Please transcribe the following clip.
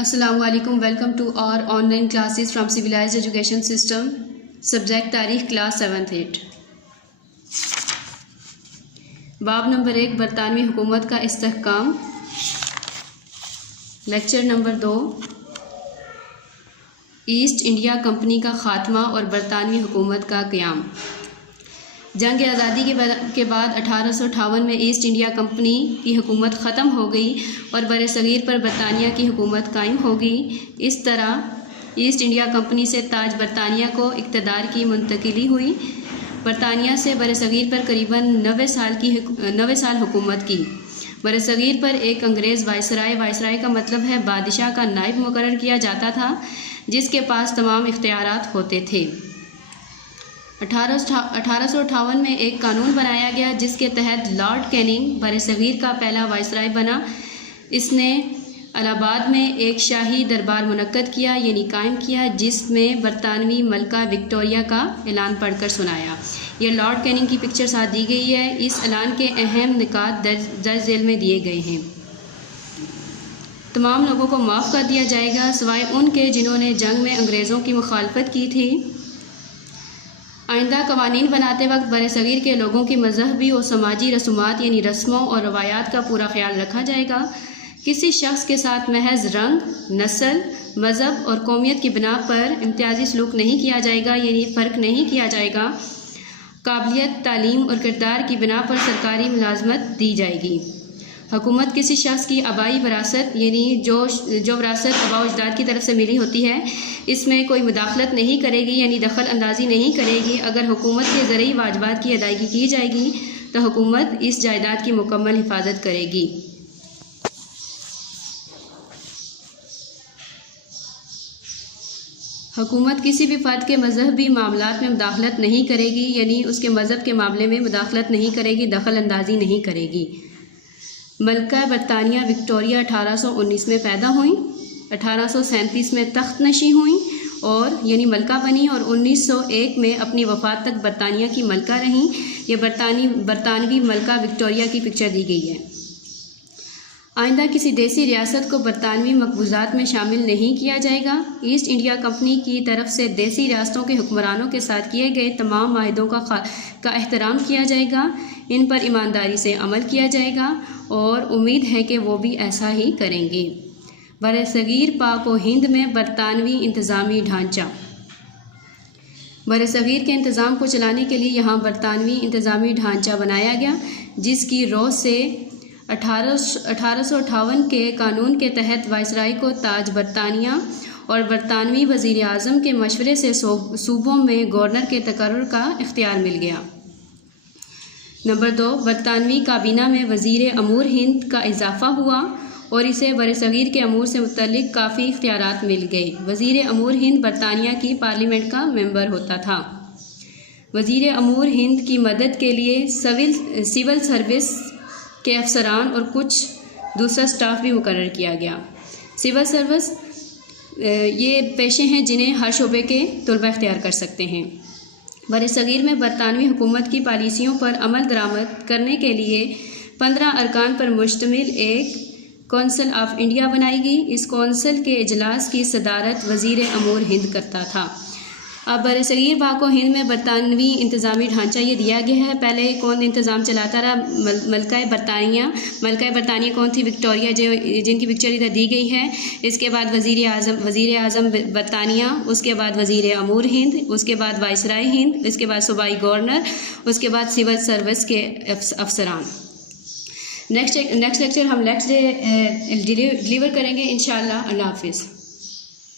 अस्सलामुअलैकुम, welcome to our online classes from civilised education system. Subject तारीख class 7th 8। बाब number 1 बरतानवी हुकूमत का इस्तेहकाम। Lecture number 2 East India Company का ख़ात्मा और बरतानवी हुकूमत का क़याम। जंग आज़ादी के बाद 1858 में ईस्ट इंडिया कंपनी की हुकूमत ख़त्म हो गई और बरसग़ीर पर बरतानिया की हुकूमत कायम हो गई। इस तरह ईस्ट इंडिया कंपनी से ताज बरतानिया को इक़्तिदार की मुंतकिली हुई। बरतानिया से बरसग़ीर पर करीबन 90 साल हुकूमत की। बरसग़ीर पर एक अंग्रेज़ वायसराय का मतलब है बादशाह का नायब मुकर्रर किया जाता था, जिसके पास तमाम इख्तियारात होते थे। 1858 में एक कानून बनाया गया जिसके तहत लॉर्ड कैनिंग बरसग़ीर का पहला वायसराय बना। इसने इलाहाबाद में एक शाही दरबार मुनक्कद किया यानी कायम किया, जिसमें बरतानवी मलका विक्टोरिया का ऐलान पढ़कर सुनाया। ये लॉर्ड कैनिंग की पिक्चर साथ दी गई है। इस ऐलान के अहम निकात दर्ज झेल में दिए गए हैं। तमाम लोगों को माफ़ कर दिया जाएगा सिवाय उनके जिन्होंने जंग में अंग्रेज़ों की मुखालफत की थी। आइंदा कवानीन बनाते वक्त बरसग़ीर के लोगों की मजहबी और समाजी रसूमात यानी रस्मों और रवायात का पूरा ख्याल रखा जाएगा। किसी शख्स के साथ महज रंग, नस्ल, मज़हब और कौमियत की बिना पर इम्तियाजी सलूक नहीं किया जाएगा यानी फ़र्क नहीं किया जाएगा। काबिलियत, तालीम और किरदार की बिना पर सरकारी मुलाजमत दी जाएगी। हुकूमत किसी शख्स की आबाई विरासत यानी जो विरासत आबा अजदाद की तरफ से मिली होती है, इसमें कोई मुदाखलत नहीं करेगी यानी दखल अंदाज़ी नहीं करेगी। अगर हुकूमत के ज़रिए वाजबात की अदायगी की जाएगी तो हुकूमत इस जायदाद की मुकम्मल हिफाजत करेगी। हुकूमत किसी भी फ़र्द के मजहबी मामलात में मुदाखलत नहीं करेगी यानी उसके मज़हब के मामले में मुदाखलत नहीं करेगी, दखल अंदाज़ी नहीं करेगी। मलका बरतानिया विक्टोरिया 1819 में पैदा हुई, 1837 में तख्त नशी हुई और यानी मलका बनी और 1901 में अपनी वफ़ात तक बरतानिया की मलका रहीं। ये बरतानवी मलका विक्टोरिया की पिक्चर दी गई है। आइंदा किसी देसी रियासत को बरतानवी मकबूजात में शामिल नहीं किया जाएगा। ईस्ट इंडिया कंपनी की तरफ से देसी रियासतों के हुक्मरानों के साथ किए गए तमाम माहिदों का एहतराम किया जाएगा। इन पर ईमानदारी से अमल किया जाएगा और उम्मीद है कि वो भी ऐसा ही करेंगे। बरसग़ीर पाक व हिंद में बरतानवी इंतज़ामी ढांचा। बरसग़ीर के इंतज़ाम को चलाने के लिए यहाँ बरतानवी इंतज़ामी ढांचा बनाया गया, जिसकी रोज़ से 1858 के कानून के तहत वायसराय को ताज बरतानिया और बरतानवी वज़ीर आज़म के मशवरे से सूबों में गवर्नर के तकर्रुर का इख्तियार मिल गया। नंबर 2 बरतानवी काबीना में वज़ीर अमूर हिंद का इजाफ़ा हुआ और इसे बरसग़ीर के अमूर से मुतल्लिक़ काफ़ी इख्तियारात मिल गए। वज़ीर अमूर हिंद बरतानिया की पार्लियामेंट का मेंबर होता था। वज़ीर अमूर हिंद की मदद के लिए सिविल सर्विस के अफसरान और कुछ दूसरा स्टाफ भी मुकर्रर किया गया। सिविल सर्विस ये पेशे हैं जिन्हें हर शोबे के तलबा इख्तियार कर सकते हैं। बरसग़ीर में बरतानवी हुकूमत की पॉलिसियों पर अमल दरामद करने के लिए 15 अरकान पर मुश्तमिल एक कौंसिल ऑफ इंडिया बनाई गई। इस कौंसिल के इजलास की सदारत वज़ीर अमूर हिंद करता था। अब बरसग़ीर पाक व हिंद में बरतानवी इंतज़ामी ढांचा ये दिया गया है। पहले कौन इंतज़ाम चलाता रहा? मलका बरतानिया कौन थी? विक्टोरिया, जिनकी पिक्चर इधर दी गई है। इसके बाद वज़ीर आज़म बरतानिया, उसके बाद वज़ीर अमूर हिंद, उसके बाद वायसराय हिंद, इसके बाद सूबाई गवर्नर, उसके बाद सिविल सर्विस के अफसरान। नेक्स्ट लेक्चर हम नेक्स्ट डे डिलीवर करेंगे इंशाअल्लाह। अल्लाह हाफ़िज़।